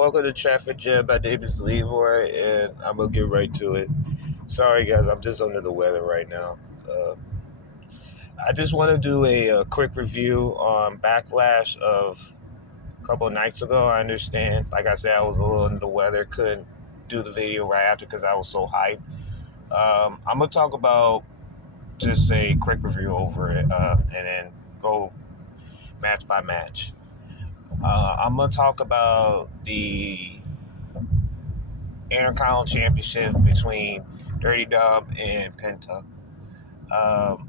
Welcome to Traffic Jam. My name is Leroy, and I'm gonna get right to it. Sorry, guys, I'm just under the weather right now. Uh, I just want to do a quick review on Backlash of a couple of nights ago. I understand, like I said, I was a little under the weather, couldn't do the video right after because I was so hyped. I'm gonna talk about just a quick review over it, and then go match by match. I'm gonna talk about the Intercontinental Championship between Dirty Dom and Penta. Um,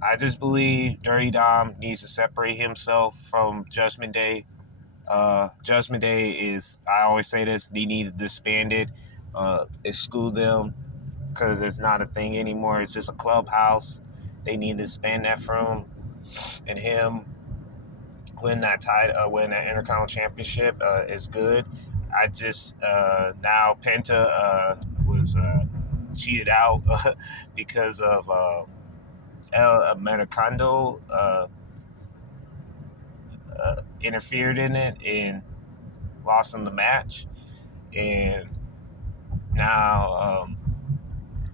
I just believe Dirty Dom needs to separate himself from Judgment Day. Judgment Day is, I always say this, they need to disband it, exclude them because it's not a thing anymore. It's just a clubhouse. They need to disband that from and him win that Intercontinental Championship is good. I just now Penta was cheated out because of El Metacondo interfered in it and lost him the match, and now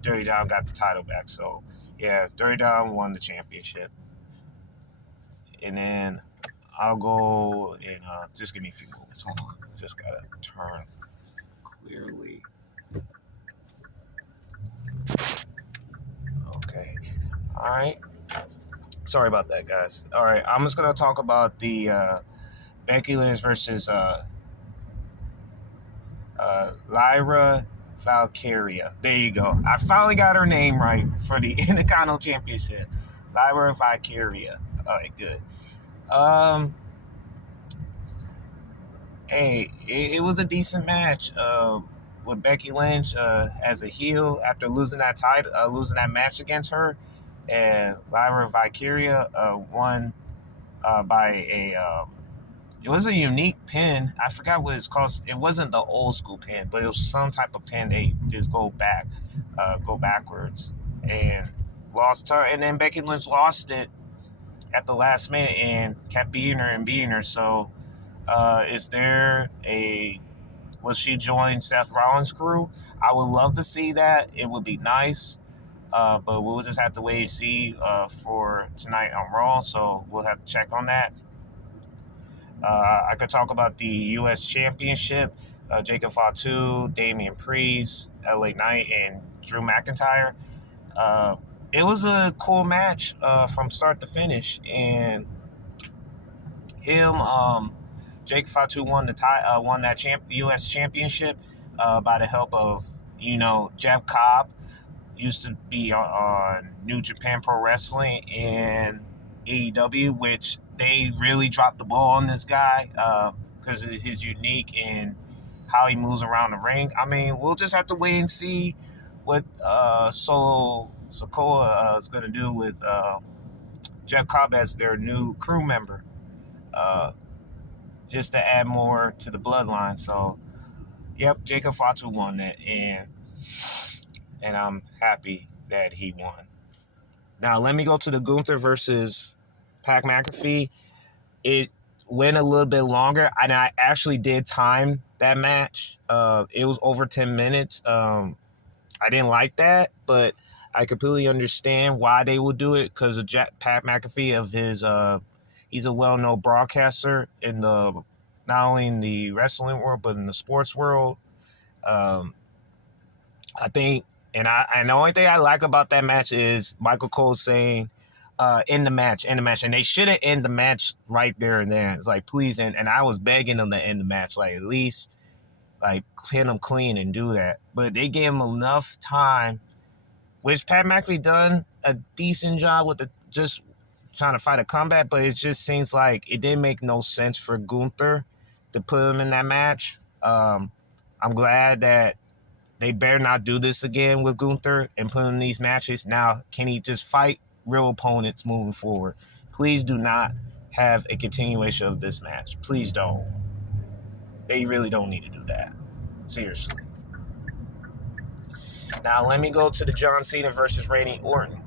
Dirty Dom got the title back. So yeah, Dirty Dom won the championship, and then I'll go and just give me a few moments. Hold on, just gotta turn clearly. Okay. All right. Sorry about that, guys. All right. I'm just going to talk about the Becky Lynch versus Lyra Valkyria. There you go. I finally got her name right for the Intercontinental Championship. Lyra Valkyria. All right, good. Hey, it was a decent match. With Becky Lynch as a heel after losing that losing that match against her, and Lyra Valkyria won by it was a unique pin. I forgot what it's called. It wasn't the old school pin, but it was some type of pin. They just go backwards, and lost her. And then Becky Lynch lost it at the last minute and kept beating her. So, will she join Seth Rollins' crew? I would love to see that. It would be nice. But we'll just have to wait and see for tonight on Raw, so we'll have to check on that. I could talk about the U.S. Championship. Jacob Fatu, Damian Priest, LA Knight, and Drew McIntyre. It was a cool match from start to finish, and Jake Fatu won that U.S. Championship by the help of Jeff Cobb. Used to be on New Japan Pro Wrestling and AEW, which they really dropped the ball on this guy because of his unique and how he moves around the ring. I mean, we'll just have to wait and see what Solo Sikoa is going to do with Jeff Cobb as their new crew member, just to add more to the bloodline. So, yep, Jacob Fatu won that, and I'm happy that he won. Now, let me go to the Gunther versus Pat McAfee. It went a little bit longer, and I actually did time that match. It was over 10 minutes. I didn't like that, but I completely understand why they would do it because of Pat McAfee, of his he's a well-known broadcaster in not only in the wrestling world, but in the sports world. I think, and the only thing I like about that match is Michael Cole saying, end the match. And they should have ended the match right there and there. It's like, please, and I was begging them to end the match, like, at least, like, pin them clean and do that. But they gave him enough time, which Pat McAfee done a decent job with just trying to fight a comeback, but it just seems like it didn't make no sense for Gunther to put him in that match. I'm glad that they better not do this again with Gunther and put him in these matches. Now, can he just fight real opponents moving forward? Please do not have a continuation of this match. Please don't. They really don't need to do that. Seriously. Now, let me go to the John Cena versus Randy Orton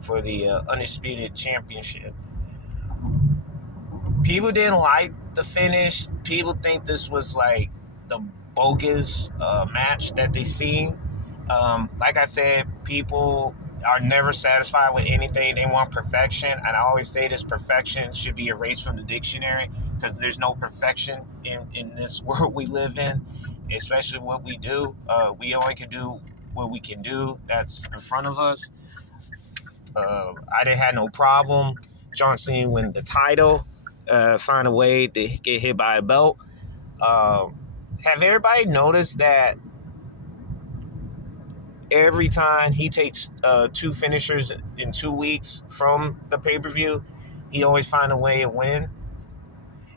for the Undisputed Championship. people didn't like the finish. People think this was like the bogus match that they seen. Like I said, people are never satisfied with anything. They want perfection. And I always say this: perfection should be erased from the dictionary, because there's no perfection in this world we live in, especially what we do. We only can do what we can do that's in front of us. I didn't have no problem John Cena win the title, find a way to get hit by a belt. Have everybody noticed that every time he takes two finishers in 2 weeks from the pay-per-view, he always find a way to win?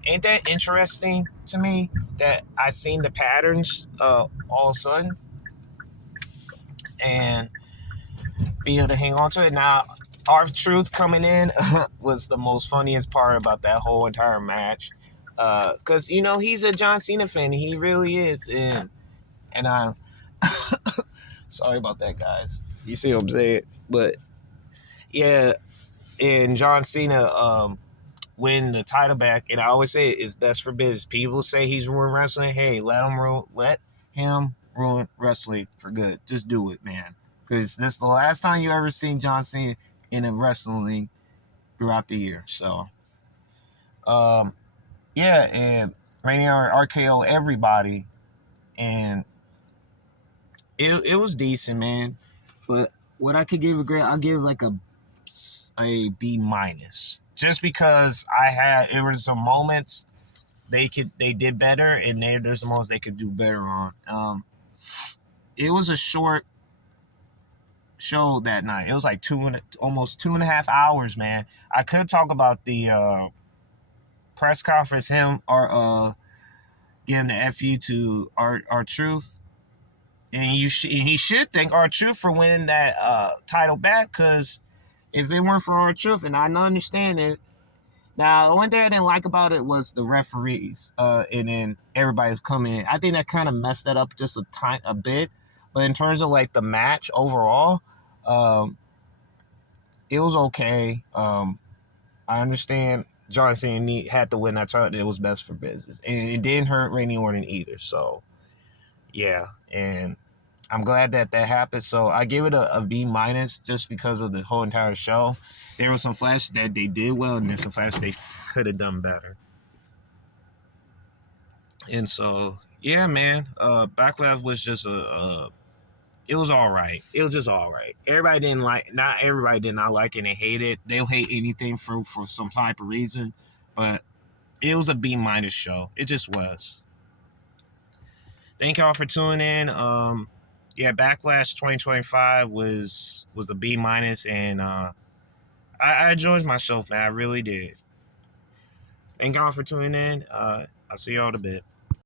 Ain't that interesting to me that I seen the patterns all of a sudden and be able to hang on to it? Now, R-Truth coming in was the most funniest part about that whole entire match. Because, he's a John Cena fan. He really is. And I'm sorry about that, guys. You see what I'm saying? But, yeah, and John Cena win the title back. And I always say it's best for business. People say he's ruined wrestling. Hey, let him ruin wrestling for good. Just do it, man. Because this is the last time you ever seen John Cena in a wrestling league throughout the year. So, yeah, and Randy RKO everybody, and it was decent, man. But what I could give a grade, I'll give like a B minus, just because it was some moments they did better, and there's some moments they could do better on. It was a short show that night. It was like almost 2.5 hours, man. I could talk about the press conference, him or giving the FU to R-Truth. And he should thank R-Truth for winning that title back, because if it weren't for R-Truth, and I understand it. Now, the one thing I didn't like about it was the referees, and then everybody's coming in. I think that kind of messed that up just a bit. But in terms of like the match overall, it was okay. I understand John Cena had to win that title. It was best for business, and it didn't hurt Randy Orton either. So, yeah, and I'm glad that happened. So I give it a B minus, just because of the whole entire show. There was some flashes that they did well, and there's some flashes they could have done better. And so, yeah, man, Backlash was just it was all right. It was just all right. Not everybody did not like it and hate it. They'll hate anything for some type of reason, but it was a B minus show. It just was. Thank y'all for tuning in. Yeah, Backlash 2025 was a B minus, and I enjoyed myself, man. I really did. Thank y'all for tuning in. I'll see y'all in a bit.